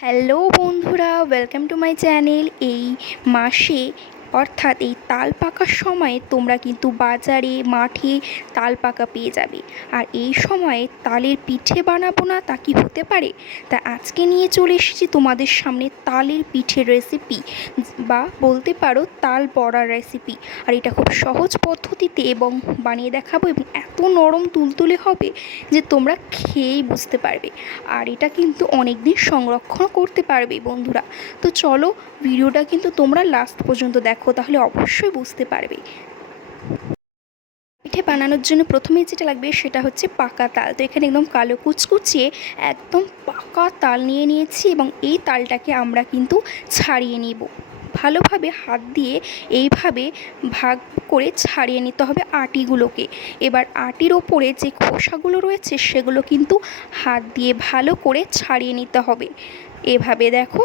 Hello বন্ধুরা, welcome to my channel. এই মাসে অর্থাৎ এই তাল পাকার সময়ে তোমরা কিন্তু বাজারে মাঠে তাল পাকা পেয়ে যাবে। আর এই সময়ে তালের পিঠে বানাবো না তা কি হতে পারে? তা আজকে নিয়ে চলে এসেছি তোমাদের সামনে তালের পিঠের রেসিপি, বা বলতে পারো তাল বড়ার রেসিপি। আর এটা খুব সহজ পদ্ধতিতে এবং বানিয়ে দেখাবো, এবং এত নরম তুলতুলে হবে যে তোমরা খেয়েই বুঝতে পারবে। আর এটা কিন্তু অনেক দিন সংরক্ষণ করতে পারবে বন্ধুরা। তো চলো, ভিডিওটা কিন্তু তোমরা লাস্ট পর্যন্ত দেখো, তাহলে অবশ্যই বুঝতে পারবে। পিঠে বানানোর জন্য প্রথমে যেটা লাগবে সেটা হচ্ছে পাকা তাল। তো এখানে একদম কালো কুচকুচিয়ে একদম পাকা তাল নিয়ে নিয়েছি, এবং এই তালটাকে আমরা কিন্তু ছাড়িয়ে নিব। ভালোভাবে হাত দিয়ে এইভাবে ভাগ করে ছাড়িয়ে নিতে হবে আটিগুলোকে। এবার আটির ওপরে যে খোসাগুলো রয়েছে সেগুলো কিন্তু হাত দিয়ে ভালো করে ছাড়িয়ে নিতে হবে। এভাবে দেখো,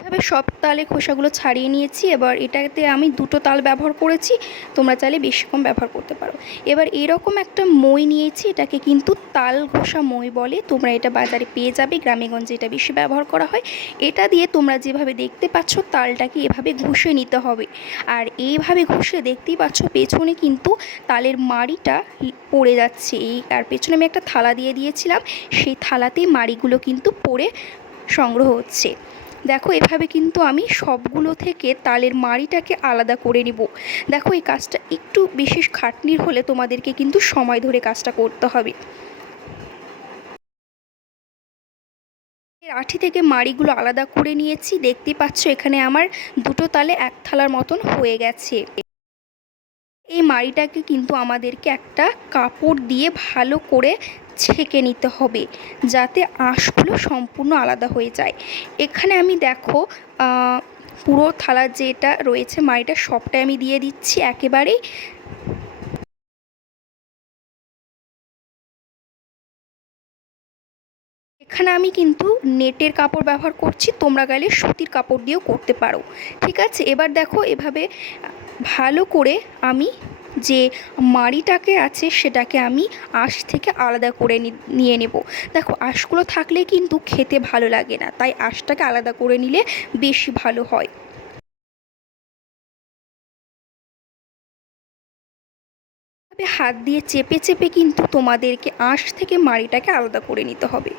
এভাবে সব তালের খোসাগুলো ছাড়িয়ে নিয়েছি। এবার এটাতে আমি দুটো তাল ব্যবহার করেছি, তোমরা চাইলে বেশি কম ব্যবহার করতে পারো। এবার এরকম একটা মই নিয়েছি, এটাকে কিন্তু তাল ঘষা মই বলে। তোমরা এটা বাজারে পেয়ে যাবে, গ্রামেগঞ্জে এটা বেশি ব্যবহার করা হয়। এটা দিয়ে তোমরা যেভাবে দেখতে পাচ্ছ তালটাকে এভাবে ঘষে নিতে হবে। আর এইভাবে ঘষে দেখতেই পাচ্ছ পেছনে কিন্তু তালের মাড়িটা পড়ে যাচ্ছে। আর পেছনে আমি একটা থালা দিয়ে দিয়েছিলাম, সেই থালাতেই মাড়িগুলো কিন্তু পড়ে সংগ্রহ হচ্ছে। দেখো, এভাবে কিন্তু আমি সবগুলো থেকে তালের মাড়িটাকে আলাদা করে নিব। দেখো, এই কাজটা একটু বিশেষ খাটনির হলে তোমাদেরকে কিন্তু সময় ধরে কাজটা করতে হবে। এর আঠি থেকে মাড়িগুলো আলাদা করে নিয়েছি, দেখতে পাচ্ছ এখানে আমার দুটো তালে এক থালার মতন হয়ে গেছে। এই মাড়িটাকে কিন্তু আমাদেরকে একটা কাপড় দিয়ে ভালো করে ছেঁকে নিতে হবে, যাতে আঁশগুলো সম্পূর্ণ আলাদা হয়ে যায়। এখানে আমি দেখো, পুরো থালার যেটা রয়েছে মাড়িটা সবটাই আমি দিয়ে দিচ্ছি একেবারেই। এখানে আমি কিন্তু নেটের কাপড় ব্যবহার করছি, তোমরা গেলে সুতির কাপড় দিয়েও করতে পারো। ঠিক আছে, এবার দেখো এভাবে ভালো করে আমি যে মাড়িটাকে আছে সেটাকে আমি আঁশ থেকে আলাদা করে নিয়ে নেব। দেখো, আঁশগুলো থাকলে কিন্তু খেতে ভালো লাগে না, তাই আঁশটাকে আলাদা করে নিলে বেশি ভালো হয়। তবে হাত দিয়ে চেপে চেপে কিন্তু তোমাদেরকে আঁশ থেকে মাড়িটাকে আলাদা করে নিতে হবে।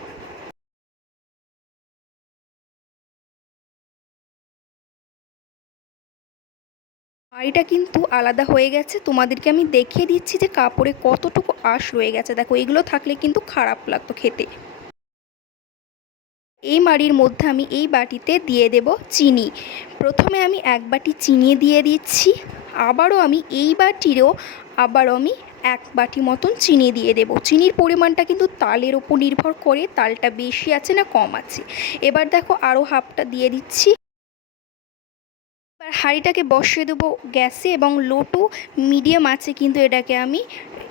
মাড়িটা কিন্তু আলাদা হয়ে গেছে, তোমাদেরকে আমি দেখিয়ে দিচ্ছি যে কাপড়ে কতটুকু আঁশ রয়ে গেছে। দেখো, এগুলো থাকলে কিন্তু খারাপ লাগতো খেতে। এই মাড়ির মধ্যে আমি এই বাটিতে দিয়ে দেব চিনি। প্রথমে আমি এক বাটি চিনি দিয়ে দিচ্ছি, আবারও আমি এই বাটিরও আবারও আমি এক বাটি মতন চিনি দিয়ে দেব। চিনির পরিমাণটা কিন্তু তালের ওপর নির্ভর করে, তালটা বেশি আছে না কম আছে। এবার দেখো, আরও হাফটা দিয়ে দিচ্ছি। এবার হাঁড়িটাকে বসিয়ে দেবো গ্যাসে, এবং লো টু মিডিয়াম আছে কিন্তু এটাকে আমি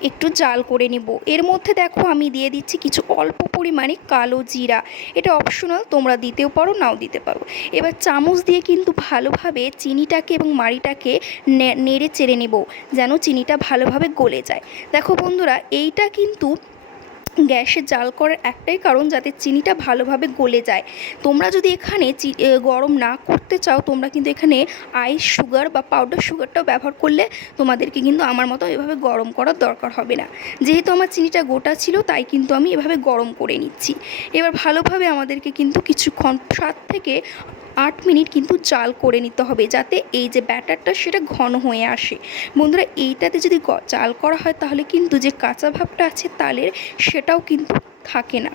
একটু জাল করে নেব। এর মধ্যে দেখো আমি দিয়ে দিচ্ছি কিছু অল্প পরিমাণে কালো জিরা। এটা অপশনাল, তোমরা দিতেও পারো নাও দিতে পারো। এবার চামচ দিয়ে কিন্তু ভালোভাবে চিনিটাকে এবং মাড়িটাকে নেড়ে চেড়ে নেব, যেন চিনিটা ভালোভাবে গলে যায়। দেখো বন্ধুরা, এইটা কিন্তু গ্যাসে জাল করার একটাই কারণ, যাতে চিনিটা ভালোভাবে গলে যায়। তোমরা যদি এখানে গরম না করতে চাও, তোমরা কিন্তু এখানে আইস সুগার বা পাউডার সুগারটাও ব্যবহার করলে তোমাদেরকে কিন্তু আমার মতো এভাবে গরম করার দরকার হবে না। যেহেতু আমার চিনিটা গোটা ছিল, তাই কিন্তু আমি এভাবে গরম করে নিচ্ছি। এবার ভালোভাবে আমাদেরকে কিন্তু কিছুক্ষণ 7 থেকে 8 মিনিট কিন্তু জাল করে নিতে হবে, যাতে এই যে ব্যাটারটা সেটা ঘন হয়ে আসে। বন্ধুরা, এইটাতে যদি জাল করা হয় তাহলে কিন্তু যে কাঁচা ভাবটা আছে তালের, সেটাও কিন্তু থাকে না।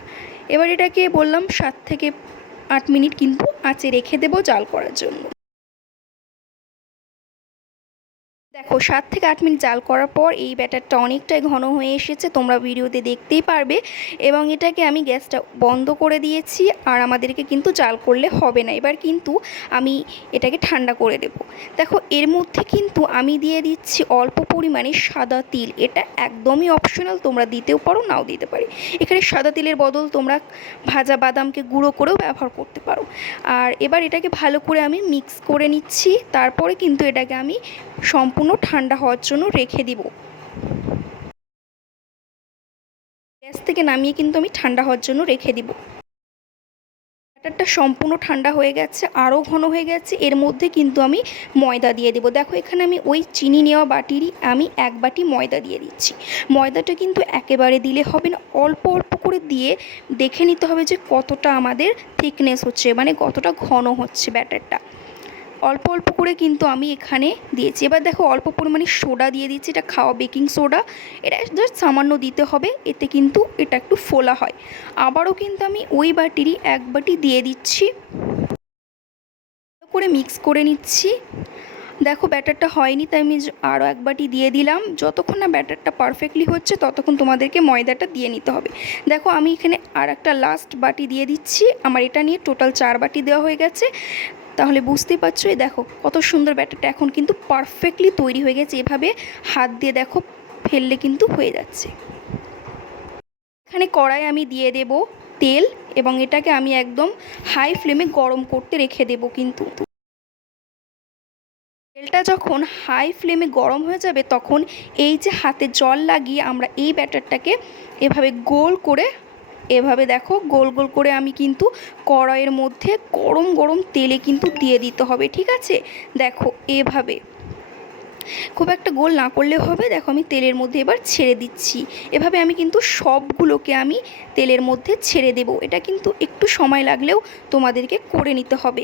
এবার এটাকে বললাম 7 থেকে 8 মিনিট কিন্তু আঁচে রেখে দেবো জাল করার জন্য। দেখো 7 থেকে 8 মিনিট জাল করার পর এই ব্যাটারটা অনেকটাই ঘন হয়ে এসেছে, তোমরা ভিডিওতে দেখতেই পারবে। এবং এটাকে আমি গ্যাসটা বন্ধ করে দিয়েছি, আর আমাদেরকে কিন্তু জাল করলে হবে না। এবার কিন্তু আমি এটাকে ঠান্ডা করে দেব। দেখো এর মধ্যে কিন্তু আমি দিয়ে দিচ্ছি অল্প পরিমাণে সাদা তিল। এটা একদমই অপশনাল, তোমরা দিতেও পারো নাও দিতে পারি। এখানে সাদা তিলের বদল তোমরা ভাজা বাদামকে গুঁড়ো করেও ব্যবহার করতে পারো। আর এবার এটাকে ভালো করে আমি মিক্স করে নিচ্ছি। তারপরে কিন্তু এটাকে আমি সম্পূর্ণ ঠান্ডা হওয়ার জন্য রেখে দিব। গ্যাস থেকে নামিয়ে কিন্তু আমি ঠান্ডা হওয়ার জন্য রেখে দিব। ব্যাটারটা সম্পূর্ণ ঠান্ডা হয়ে গেছে, আরও ঘন হয়ে গেছে। এর মধ্যে কিন্তু আমি ময়দা দিয়ে দেবো। দেখো এখানে আমি ওই চিনি নেওয়া বাটিরই আমি 1 বাটি ময়দা দিয়ে দিচ্ছি। ময়দাটা কিন্তু একেবারে দিলে হবে না, অল্প অল্প করে দিয়ে দেখে নিতে হবে যে কতটা আমাদের থিকনেস হচ্ছে, মানে কতটা ঘন হচ্ছে ব্যাটারটা। অল্প অল্প করে কিন্তু আমি এখানে দিয়েছি। এবার দেখো অল্প পরিমাণে সোডা দিয়ে দিচ্ছি, এটা খাওয়া বেকিং সোডা। এটা জাস্ট সামান্য দিতে হবে, এতে কিন্তু এটা একটু ফোলা হয়। আবারও কিন্তু আমি ওই বাটিরই 1 বাটি দিয়ে দিচ্ছি, করে মিক্স করে নিচ্ছি। দেখো ব্যাটারটা হয়নি, তাই আমি আরও 1 বাটি দিয়ে দিলাম। যতক্ষণ না ব্যাটারটা পারফেক্টলি হচ্ছে ততক্ষণ তোমাদেরকে ময়দাটা দিয়ে নিতে হবে। দেখো আমি এখানে আর একটা লাস্ট বাটি দিয়ে দিচ্ছি। আমার এটা নিয়ে টোটাল 4 বাটি দেওয়া হয়ে গেছে। তাহলে বুঝতেই পারছো, এই দেখো কত সুন্দর ব্যাটারটা এখন কিন্তু পারফেক্টলি তৈরি হয়ে গেছে। এভাবে হাত দিয়ে দেখো ফেললে কিন্তু হয়ে যাচ্ছে। এখানে কড়াই আমি দিয়ে দেব তেল, এবং এটাকে আমি একদম হাই ফ্লেমে গরম করতে রেখে দেব। কিন্তু তেলটা যখন হাই ফ্লেমে গরম হয়ে যাবে তখন এই যে হাতে জল লাগিয়ে আমরা এই ব্যাটারটাকে এভাবে গোল করে, এভাবে দেখো গোল গোল করে আমি কিন্তু কড়াইয়ের মধ্যে গরম গরম তেলে কিন্তু দিয়ে দিতে হবে, ঠিক আছে। দেখো এভাবে খুব একটা গোল না করলে হবে। দেখো আমি তেলের মধ্যে এবার ছেড়ে দিচ্ছি। এভাবে আমি কিন্তু সবগুলোকে আমি তেলের মধ্যে ছেড়ে দেব। এটা কিন্তু একটু সময় লাগলেও তোমাদেরকে করে নিতে হবে।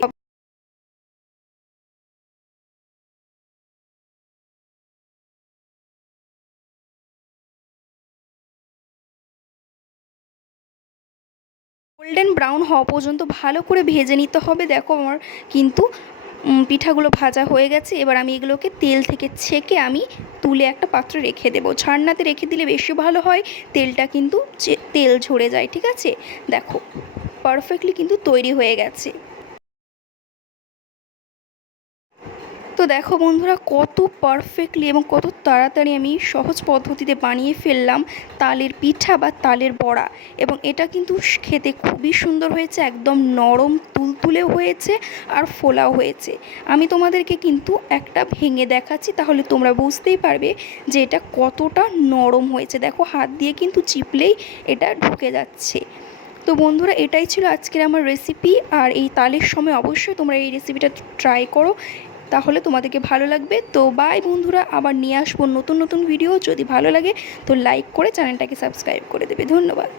গোল্ডেন ব্রাউন হওয়া পর্যন্ত ভালো করে ভেজে নিতে হবে। দেখো আমার কিন্তু পিঠাগুলো ভাজা হয়ে গেছে। এবার আমি এগুলোকে তেল থেকে ছেঁকে আমি তুলে একটা পাত্রে রেখে দেবো। ছাড়নাতে রেখে দিলে বেশি ভালো হয়, তেলটা কিন্তু তেল ঝরে যায়, ঠিক আছে। দেখো পারফেক্টলি কিন্তু তৈরি হয়ে গেছে। তো দেখো বন্ধুরা কত পারফেক্টলি এবং কত তাড়াতাড়ি আমি সহজ পদ্ধতিতে বানিয়ে ফেললাম তালের পিঠা বা তালের বড়া। এবং এটা কিন্তু খেতে খুবই সুন্দর হয়েছে, একদম নরম তুলতুলে হয়েছে আর ফোলাও হয়েছে। আমি তোমাদেরকে কিন্তু একটা ভেঙে দেখাচ্ছি, তাহলে তোমরা বুঝতেই পারবে যে এটা কতটা নরম হয়েছে। দেখো হাত দিয়ে কিন্তু চিপলেই এটা ঢুকে যাচ্ছে। তো বন্ধুরা এটাই ছিল আজকের আমার রেসিপি। আর এই তালের সময় অবশ্যই তোমরা এই রেসিপিটা ট্রাই করো, তাহলে তোমাদেরকে ভালো লাগবে। তো বাই বন্ধুরা, আবার নিয়ে আসবো নতুন নতুন ভিডিও। যদি ভালো লাগে তো লাইক করে চ্যানেলটাকে সাবস্ক্রাইব করে দেবে। ধন্যবাদ।